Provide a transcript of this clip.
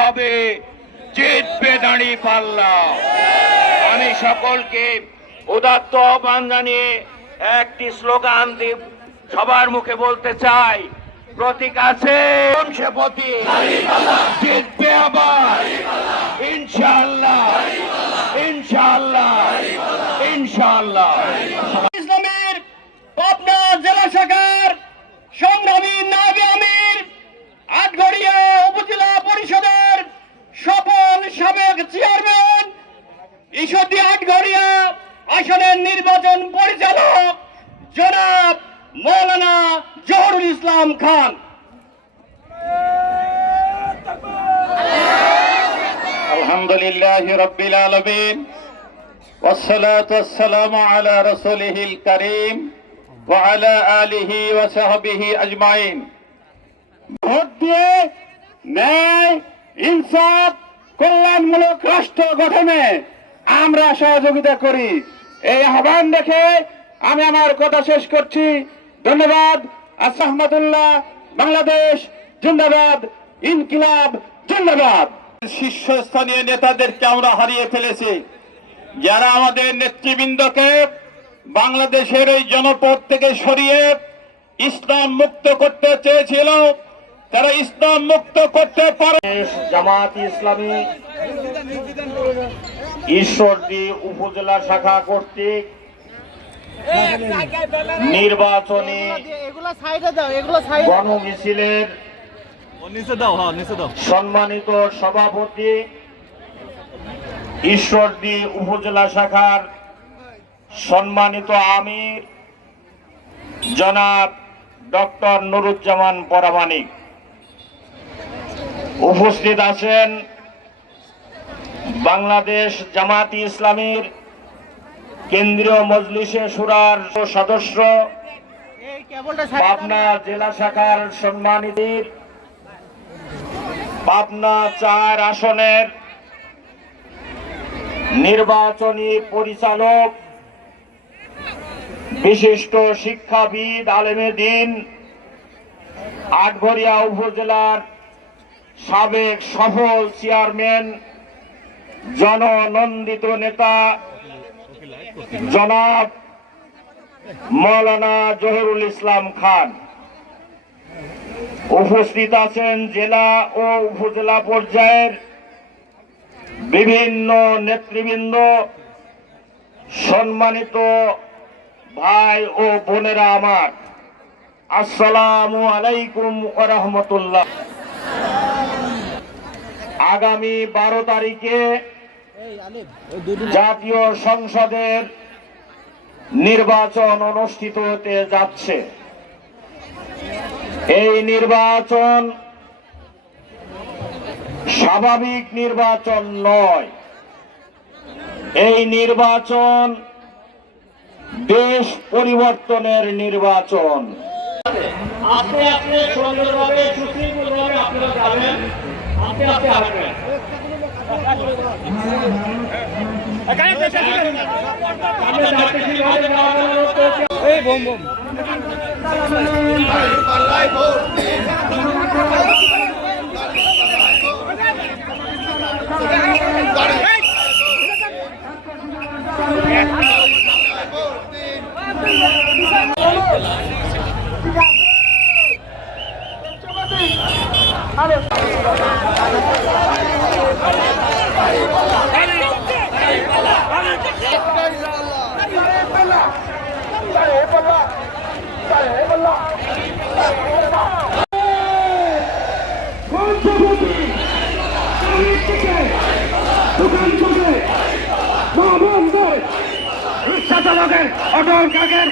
হবে, জিতবে দাঁড়িপাল্লা। আমি সকলকে উদাত্ত আহ্বান জানিয়ে একটি স্লোগান সবার মুখে বলতে চাই, প্রতীক আছে বংশপতি, জিতবে আবার ইনশাআল্লাহ, ইনশাআল্লাহ, ইনশাআল্লাহ। ইসলামের পাবনা জেলা শাখার সংগ্রামী নায়েবে আমির, আটঘরিয়া উপজেলা পরিষদের সফল সাবেক চেয়ারম্যান, ঈশ্বরদী আটঘরিয়া আসনের নির্বাচন পরিচালক জনাব মৌলানা জহুরুল ইসলাম খান। আলহামদুলিল্লাহ রাব্বিল আলামিন, ওয়াসসালাতু ওয়াসসালামু আলা রাসূলিহিল কারীম ওয়া আলা আলিহি ওয়া সাহবিহি আজমাইন। ভোট দিয়ে ন্যায়, ইনসাফ, কল্যাণমূলক রাষ্ট্র গঠনে আমরা সহযোগিতা করি, এই আহ্বান রেখে আমি আমার কথা শেষ করছি। ধন্যবাদ। আহমদুল্লাহ, বাংলাদেশ জিন্দাবাদ, ইনকিলাব জিন্দাবাদ। শীর্ষস্থানীয় নেতাদেরকে আমরা হারিয়ে ফেলেছি, যারা আমাদের নেতৃবৃন্দকে বাংলাদেশের এই জনপদ থেকে সরিয়ে ইসলাম মুক্ত করতে চেয়েছিল, তারা ইসলাম মুক্ত করতে পারে। জামাত ইসলামী ঈশ্বরদী উপজেলা শাখা কর্তৃক নির্বাচনী গণমিছিলের সম্মানিত সভাপতি, ঈশ্বরদী উপজেলা শাখার সম্মানিত আমির জনাব ডক্টর নুরুজ্জামান পরামানিক, উপস্থিত আছেন বাংলাদেশ জামাত ইসলামীর কেন্দ্রীয় মজলিসে শুরার সদস্য, পাবনা জেলা শাখার সম্মানিত পাবনা 4 আসনের নির্বাচনী পরিচালক, বিশিষ্ট শিক্ষাবিদ, আলেমে দ্বীন, আটঘরিয়া উপজেলার সাবেক সফল চেয়ারম্যান, জননন্দিত নেতা জনাব মৌলানা জহুরুল ইসলাম খান। উপস্থিত আছেন জেলা ও উপজেলা পর্যায়ের বিভিন্ন নেতৃবৃন্দ, সম্মানিত ভাই ও বোনেরা আমার, আসসালামু আলাইকুম ওয়া রাহমাতুল্লাহ। আগামী 12 তারিখে জাতীয় সংসদের নির্বাচন অনুষ্ঠিত হতে যাচ্ছে। এই নির্বাচন স্বাভাবিক নির্বাচন নয়, এই নির্বাচন দেশ পরিবর্তনের নির্বাচন। আপনি আপনি সুন্দরভাবে সুশৃঙ্খলভাবে আপনারা যাবেন, আপনি আপনি আসবেন। এই বোম বোম রিক্সা চালকের, অটো কাকের